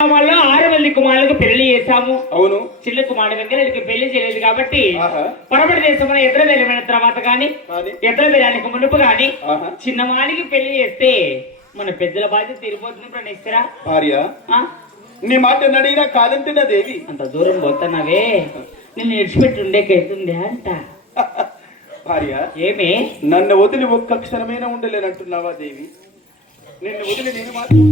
వాళ్ళు 6 మంది కుమారులకు పెళ్లి చేశాము. అవును. చిన్న కుమారుడు వెంకటరెడ్డికి పెళ్లి చేయలేదు కాబట్టి పొరబడి దేశంలో ఎద్ర వేలమైన తర్వాత కానీ ఎద్ర వేలానికి మునుపు కానీ చిన్నవానికి పెళ్లి చేస్తే మన పెద్దల బాధ్యత తీరిపోతుంది. ప్రణేశ్వరా భార్య నీ మాట అడిగినా కాదంటున్నా దేవి. అంత దూరం పోతున్నావే నిన్ను విడిచిపెట్టి ఉండేకైతుందే అంట. భార్య ఏమి నన్ను వదిలి ఒక్క క్షణమైనా ఉండలేనంటున్నావా దేవి? నిన్ను వదిలి నేను మాత్రం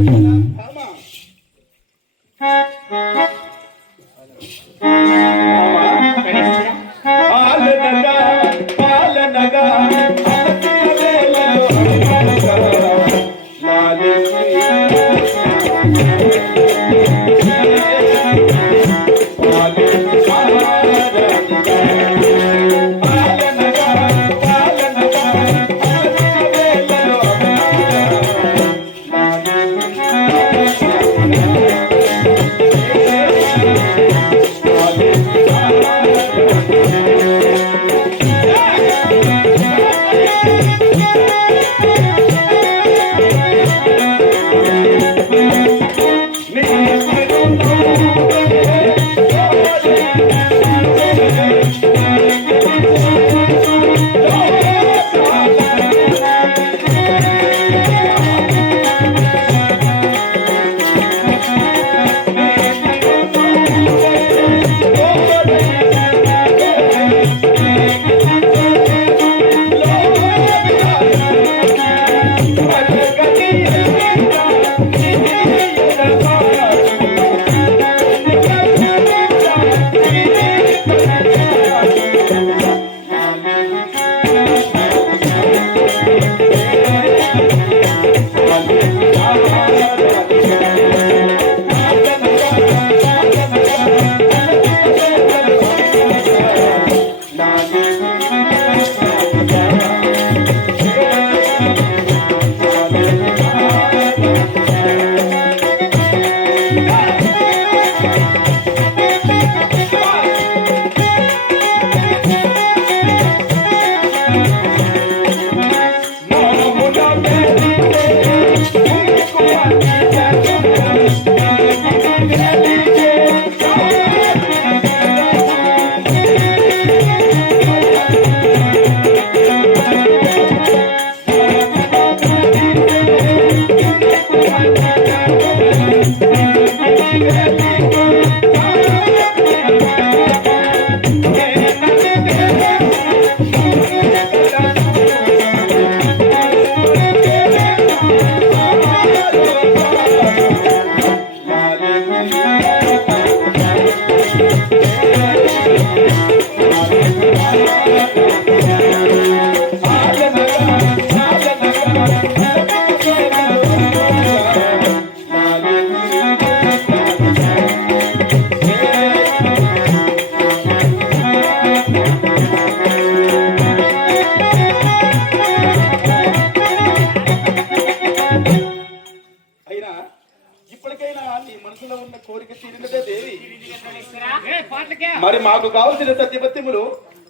మరి మాకు కావాల్సిన సత్యపత్యములు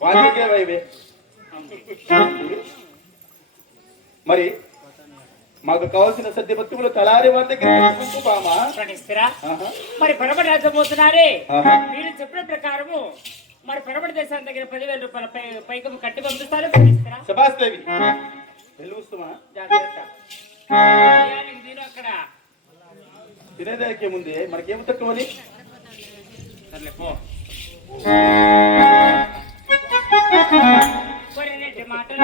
వాటికేవైవే. మరి మాకు కావాల్సిన సత్యపత్యములు తలారి వారి దగ్గర మరి పొరబడి రాజ్యం పోతున్నారే మీరు చెప్పిన ప్రకారము మరి పొరబడి దేశానికి దగ్గర 10,000 రూపాయల పైకం కట్టి పంపిస్తారు. శభాష్ దేవి వెళ్ళుస్తుమా అక్కడ తినేదానికేముంది మనకేమి తక్కువని సర్లే పో. మాటలు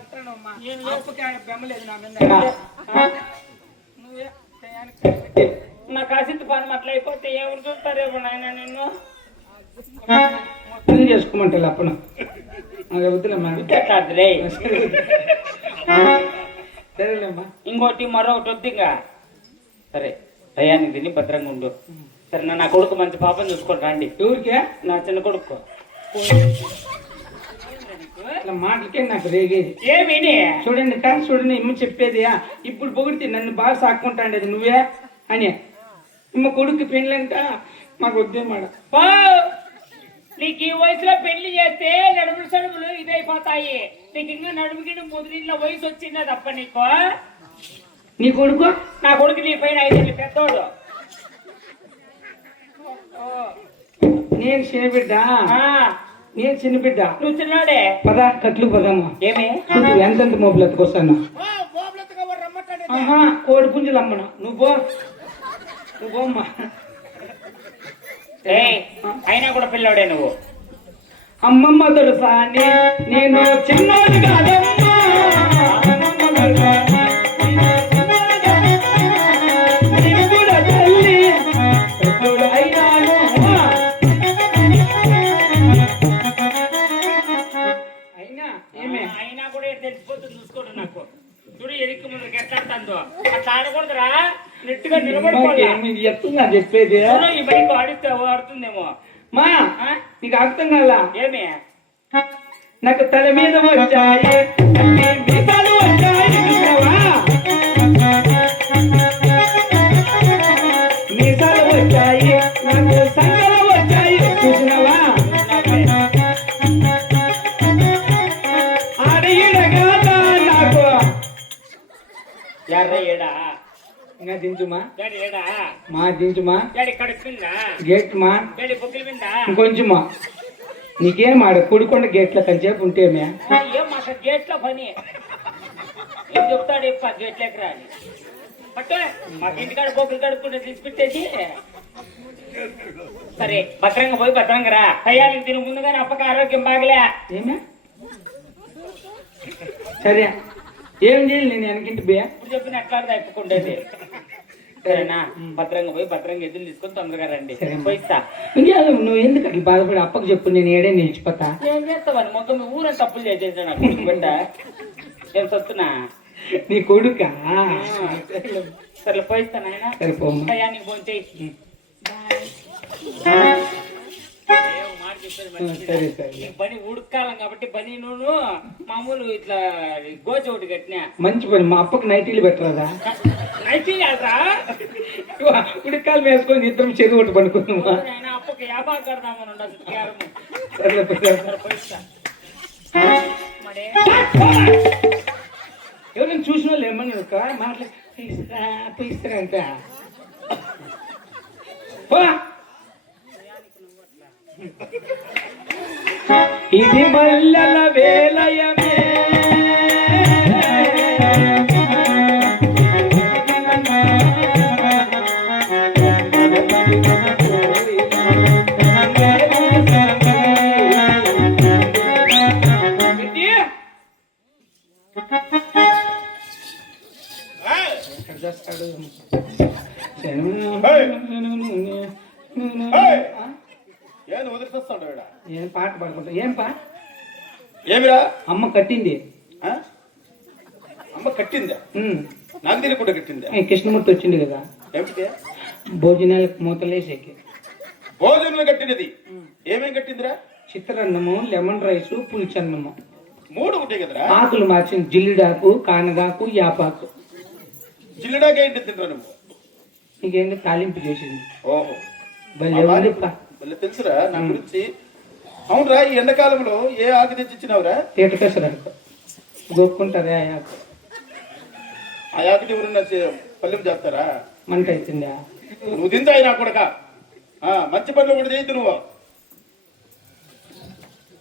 వెళ్తానమ్మా అప్పకి బెమ్మలేదు నా మీద నువ్వే టయానికి నా కాసింత పని అట్లా అయిపోతే ఎవరు చూస్తారేమో నాయన నిన్ను మొత్తం చేసుకోమంటారు అప్పుడు అది వద్దులేమ్మా కాదులే సరేలేమ్మా ఇంకోటి మరొకటి వద్దు ఇంకా సరే టయానికి తిని భద్రంగా ఉండు సరే నా కొడుకు మంచి పాపని చూసుకొని రండి ఎవరికే నా చిన్న కొడుకు ఇట్లా మాటలకే నాకు రేగేది ఏమి చూడండి కానీ చూడండి ఇమ్మ చెప్పేది ఇప్పుడు పొగిడితే నన్ను బాగా సాక్కుంటాండేది నువ్వే అని ఇమ్మ కొడుకు పెళ్ళంట మాకు వద్దే మాట నీకు ఈ వయసులో పెళ్లి చేస్తే నడుములు సడుములు ఇదైపోతాయి నీకు ఇంకా నడుముకి ముదిరిలో వయసు వచ్చిందా తప్ప నీకు నీ కొడుకు నా కొడుకు నీ పైన 5 ఏళ్ళు పెద్దోడు నేను చిన్నబిడ్డ నేను చిన్నబిడ్డ నువ్వు చిన్నాడే పదా కట్లు పదమ్మా ఏమే ఎంతెంత మోపులు ఎత్తుకొస్తాను కోడి పుంజులు అమ్మను నువ్వు పోమ్మా అయినా కూడా పిల్లాడే నువ్వు అమ్మమ్మ తెలుసా నేను చిన్నోడు కాదమ్మా నేను కూడా తల్లి ఎప్పుడు అయినాను అయినా ఏమే అయినా కూడా తెలిసిపోతుంది చూసుకోండి నాకు చూడు ఎరికి ముందు ఎట్లాడుతుందో అట్లా ఆడకూడదురా నెట్టుగా నిలబడుకోవాలి ఎత్తున్నా చెప్పేది ఈ బైక్ ఆడితే ఆడుతుందేమో మా నీకు అర్థం కాల ఏమి నాకు తల మీద వచ్చాయి మీసాలు వచ్చాయి చూసావా మీసాలు వచ్చాయి నాకు సంగలు వచ్చాయి చూసినావా ఆడీడగా నాకు ఎర్ర ఏడా ఇంకా దించుమా డాడీ ఏడా మా దించుమా డాడీ కడుపుందా గేట్ మా డాడీ బొక్కుల మీద ఇంకొంచెమా నీకేం ఆడ కుడికొండ గేట్ల కంచేపు ఉంటేమే ఏం మాకు గేట్ల పని ఏం చెప్తాడు ఎప్ప గేట్లకి రాని బట్ మాకు ఇంటికాడ బొక్కులు కడుపుకుంటే తీసి పెట్టేసి సరే భద్రంగా పోయి భద్రంగా రా టయానికి తిని ముందుగానే అప్పక ఆరోగ్యం బాగలే ఏమే సరే ఏం చేయాలి నేను వెనకింటి బియ్య ఇప్పుడు చెప్పిన ఎట్లా తప్పుకుండేది సరేనా భద్రంగా పోయి భద్రంగా ఎదురు తీసుకొని తొందరగా రండి పోయిస్తా నువ్వు ఎందుకు అట్లా బాధపడి అప్పకు చెప్పు నేను ఏడే నిలిచిపోతా ఏం చేస్తావని మొత్తం మీ ఊరంతా తప్పులు చేసేసా నాకు కొడుకు బిడ్డ ఏం సత్తున్నా నీ కొడుక సరే పోయిస్తా నాయన సరిపోమ్మా టయానికి ఫోన్ చేయి సరే సరే ఈ పని ఉడకాలం కాబట్టి పని నువ్వు మామూలు ఇట్లా గోచ ఒకటి కట్టినా మంచి పని మా అప్పకి నైటీలు పెట్టరాదా నైటీ కాదురా ఉడకాలు వేసుకొని ఇద్దరం చెరువు ఒకటి పడుకుందామా ఆయన అప్పకి వ్యాపారం కడదామని ఉండదు సరే పోయిస్తా మరే ఎవరైనా చూసిన వాళ్ళు ఏమని మాట్లాడి పిలుస్తారంట ఇది మల్లెల వేలయమే ఏం పాట పాడుకుంటా ఏం పా ఏమిరా అమ్మ కట్టింది అమ్మ కట్టిందా నాకు తెలియకుండా కట్టిందా కృష్ణమూర్తి వచ్చింది కదా ఏమిటి భోజనాలకు మూతలేసేకి భోజనంలో కట్టినది ఏమేం కట్టిందిరా చిత్రాన్నము లెమన్ రైస్ పులుచన్నము 3 ఉంటాయి కదరా ఆకులు మార్చింది జిల్లిడాకు కానగాకు యాపాకు జిల్లడాక ఏంటి తింటా నువ్వు నీకేంటి తాలింపు చేసింది ఓహో భలే తెలుసురా నా గురించి అవునరా ఈ ఎండాకాలంలో ఏ ఆకు తెచ్చిచ్చినావురా తీటకేసరాకు గోక్కుంటారా ఆకు ఆ ఆకుని ఎవరన్నా పల్లెం చేస్తారా మంట అవుతుందా నువ్వు తిందా అయినా కొడక మంచి పనులు కూడా చేయద్దు నువ్వు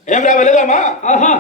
ఏం రా వెళ్ళదామా ఆహా